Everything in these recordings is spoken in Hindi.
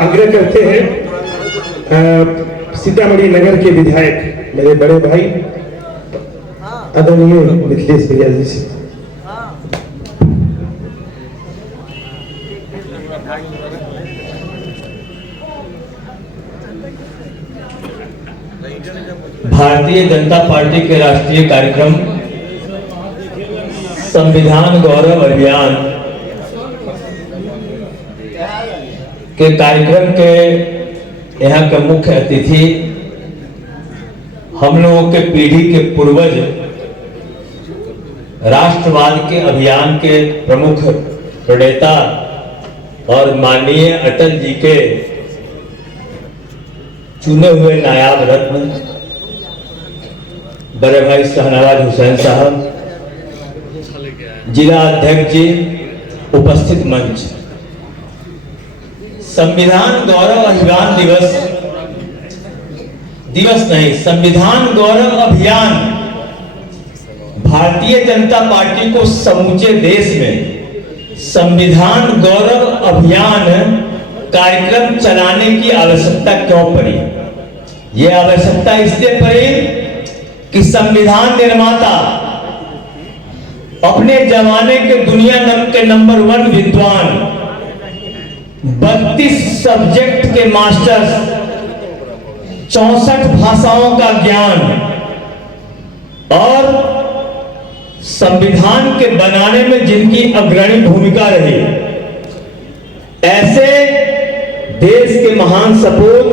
आग्रह करते हैं सीतामढ़ी नगर के विधायक मेरे बड़े भाई आदरणीय मिथिलेश भैया जी से। भारतीय जनता पार्टी के राष्ट्रीय कार्यक्रम संविधान गौरव अभियान के कार्यक्रम के यहाँ के मुख्य अतिथि हम लोगों के पीढ़ी के पूर्वज राष्ट्रवाद के अभियान के प्रमुख प्रणेता और माननीय अटल जी के चुने हुए नायाब रत्न बड़े भाई शाहनवाज हुसैन साहब, जिला अध्यक्ष जी, उपस्थित मंच, संविधान गौरव अभियान दिवस नहीं, संविधान गौरव अभियान भारतीय जनता पार्टी को समूचे देश में संविधान गौरव अभियान कार्यक्रम चलाने की आवश्यकता क्यों पड़ी? यह आवश्यकता इसलिए पड़ी कि संविधान निर्माता अपने जमाने के दुनिया के नंबर 1 विद्वान, 32 सब्जेक्ट के मास्टर्स, 64 भाषाओं का ज्ञान और संविधान के बनाने में जिनकी अग्रणी भूमिका रही, ऐसे देश के महान सपूत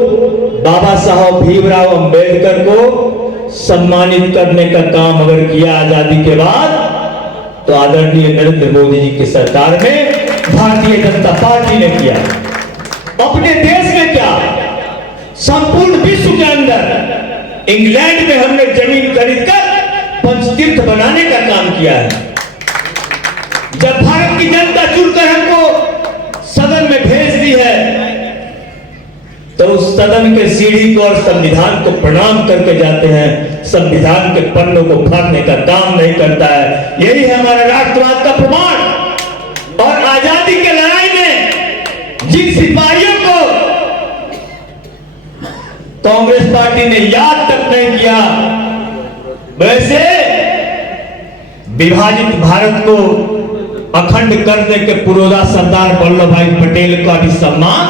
बाबा साहब भीमराव अंबेडकर को सम्मानित करने का काम अगर किया आजादी के बाद, तो आदरणीय नरेंद्र मोदी जी की सरकार में भारतीय जनता पार्टी ने किया। अपने देश में क्या, संपूर्ण विश्व के अंदर इंग्लैंड में हमने जमीन खरीदकर पंचतीर्थ बनाने का काम किया है। जब भारत की जनता चुनकर हमको सदन में भेज दी है, तो उस सदन के सीढ़ी को और संविधान को प्रणाम करके जाते हैं। संविधान के पन्नों को फाड़ने का काम नहीं करता है। यही है हमारा राष्ट्रवाद का प्रमाण। और आजादी की लड़ाई में जिन सिपाहियों को कांग्रेस पार्टी ने याद तक नहीं किया, वैसे विभाजित भारत को अखंड करने के पुरोधा सरदार वल्लभ भाई पटेल का भी सम्मान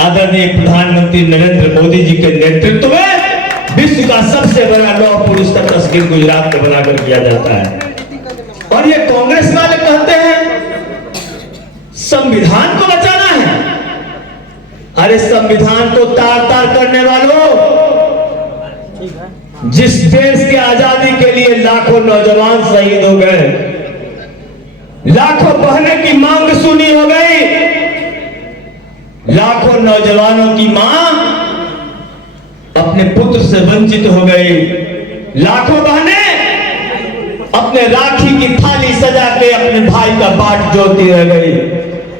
आदरणीय प्रधानमंत्री नरेंद्र मोदी जी के नेतृत्व में विश्व का सबसे बड़ा लौह पुरुष का तस्वीर गुजरात में बनाकर किया जाता है। और ये कांग्रेस वाले कहते हैं संविधान को बचाना है। अरे संविधान को तार तार करने वालों, जिस देश की आजादी के लिए लाखों नौजवान शहीद हो गए, लाखों बहनें की मांग सुनी हो गई, लाखों नौजवानों की मां अपने पुत्र से वंचित हो गई, लाखों बहनें अपने राखी की थाली सजा के अपने भाई का बाट जोड़ती रह गई।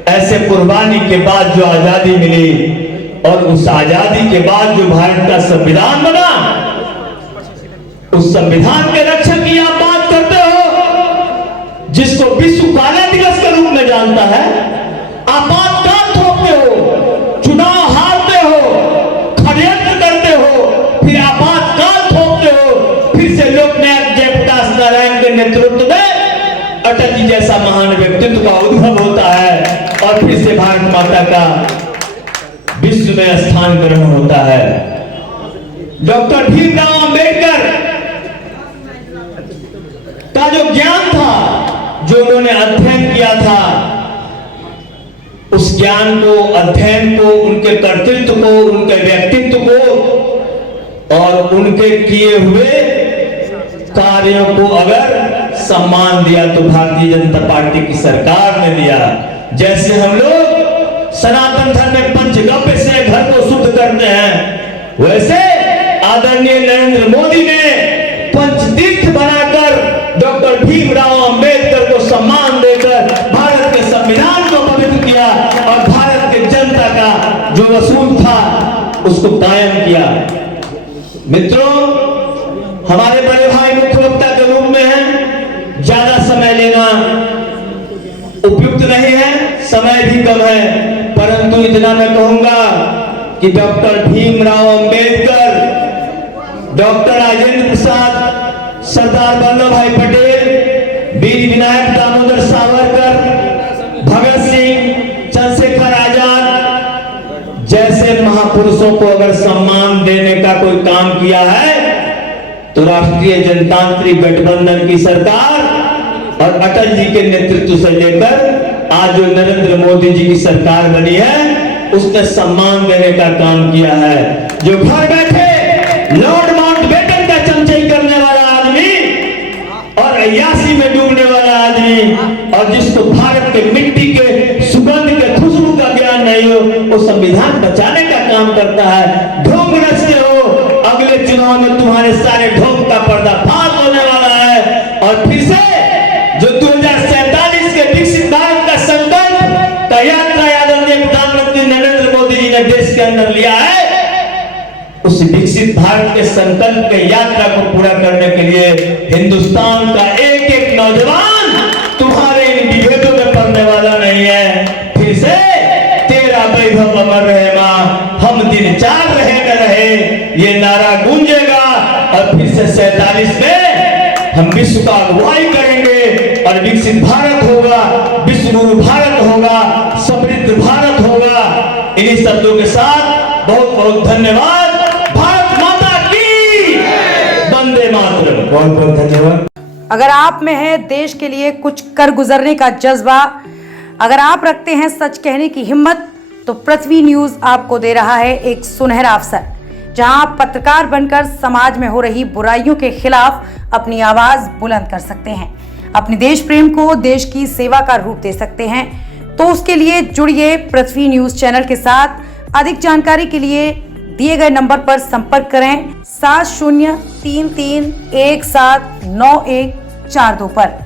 ऐसे कुर्बानी के बाद जो आजादी मिली और उस आजादी के बाद जो भारत का संविधान बना, उस संविधान के रक्षक की आप बात करते हो, जिसको विश्व काला दिवस के रूप में जानता है। आपातकाल थोपते हो, चुनाव हारते हो, षड्यंत्र करते हो, फिर आपातकाल थोपते हो, फिर से लोकनायक जयप्रकाश नारायण के नेतृत्व में अटल जी जैसा महान व्यक्तित्व का उद्भव होता है और फिर से भारत माता का विश्व में स्थान ग्रहण होता है। डॉक्टर भीमराव अंबेडकर का जो ज्ञान था, जो उन्होंने अध्ययन किया था, उस ज्ञान को, अध्ययन को, उनके कर्तृत्व को, उनके व्यक्तित्व को और उनके किए हुए कार्यों को अगर सम्मान दिया तो भारतीय जनता पार्टी की सरकार ने दिया। जैसे हम लोग सनातन धर्म में पंचगव्य से घर को शुद्ध करते हैं, वैसे आदरणीय नरेंद्र मोदी ने पंचतीर्थ बनाकर डॉक्टर भीमराव अंबेडकर को सम्मान देकर भारत के संविधान को पवित्र किया और भारत के जनता का जो वसूल था उसको कायम किया। मित्रों, हमारे बड़े भाई मुख्य वक्ता के रूप में हैं, ज्यादा समय लेना उपयुक्त नहीं है, समय भी कम है, परंतु इतना मैं कहूंगा कि डॉक्टर भीमराव अंबेडकर, डॉक्टर राजेंद्र प्रसाद, सरदार वल्लभ भाई पटेल, वीर विनायक दामोदर सावरकर, भगत सिंह, चंद्रशेखर आजाद जैसे महापुरुषों को अगर सम्मान देने का कोई काम किया है तो राष्ट्रीय जनतांत्रिक गठबंधन की सरकार और अटल जी के नेतृत्व से लेकर आज जो नरेंद्र मोदी जी की सरकार बनी है उसने सम्मान देने का काम किया है। जो घर बैठे लॉर्ड माउंटबेटन का चमचाई करने वाला आदमी और अय्यासी में डूबने वाला आदमी और जिसको भारत के मिट्टी के सुगंध के खुशबू का ज्ञान नहीं हो, वो संविधान बचाने का काम करता है। ढोंग रचते हो, अगले चुनाव में तुम्हारे सारे ढोंग का पर्दाफाश होने वाला है और फिर से जो 2047 के विकसित भारत का संकल्प का यात्रा आदरणीय प्रधानमंत्री नरेंद्र मोदी जी ने देश के अंदर लिया है, उस विकसित भारत के संकल्प के यात्रा को पूरा करने के लिए हिंदुस्तान का एक एक नौजवान तुम्हारे इन विभेदों में पड़ने वाला नहीं है। फिर से तेरा वैभव अमर रहे मां, हम दिन चार रहे न रहे, ये नारा गूंजेगा और फिर से 47 में हम विश्व का अगुवाई करेंगे और विकसित भारत होगा, विश्व गुरु भारत होगा, समृद्ध भारत होगा। इन्हीं शब्दों के साथ बहुत बहुत धन्यवाद। भारत माता की वंदे मातरम। बहुत बहुत धन्यवाद। अगर आप में है देश के लिए कुछ कर गुजरने का जज्बा, अगर आप रखते हैं सच कहने की हिम्मत, तो पृथ्वी न्यूज आपको दे रहा है एक सुनहरा अवसर, जहां आप पत्रकार बनकर समाज में हो रही बुराइयों के खिलाफ अपनी आवाज बुलंद कर सकते हैं, अपने देश प्रेम को देश की सेवा का रूप दे सकते हैं। तो उसके लिए जुड़िए पृथ्वी न्यूज चैनल के साथ। अधिक जानकारी के लिए दिए गए नंबर पर संपर्क करें 7033179142 पर।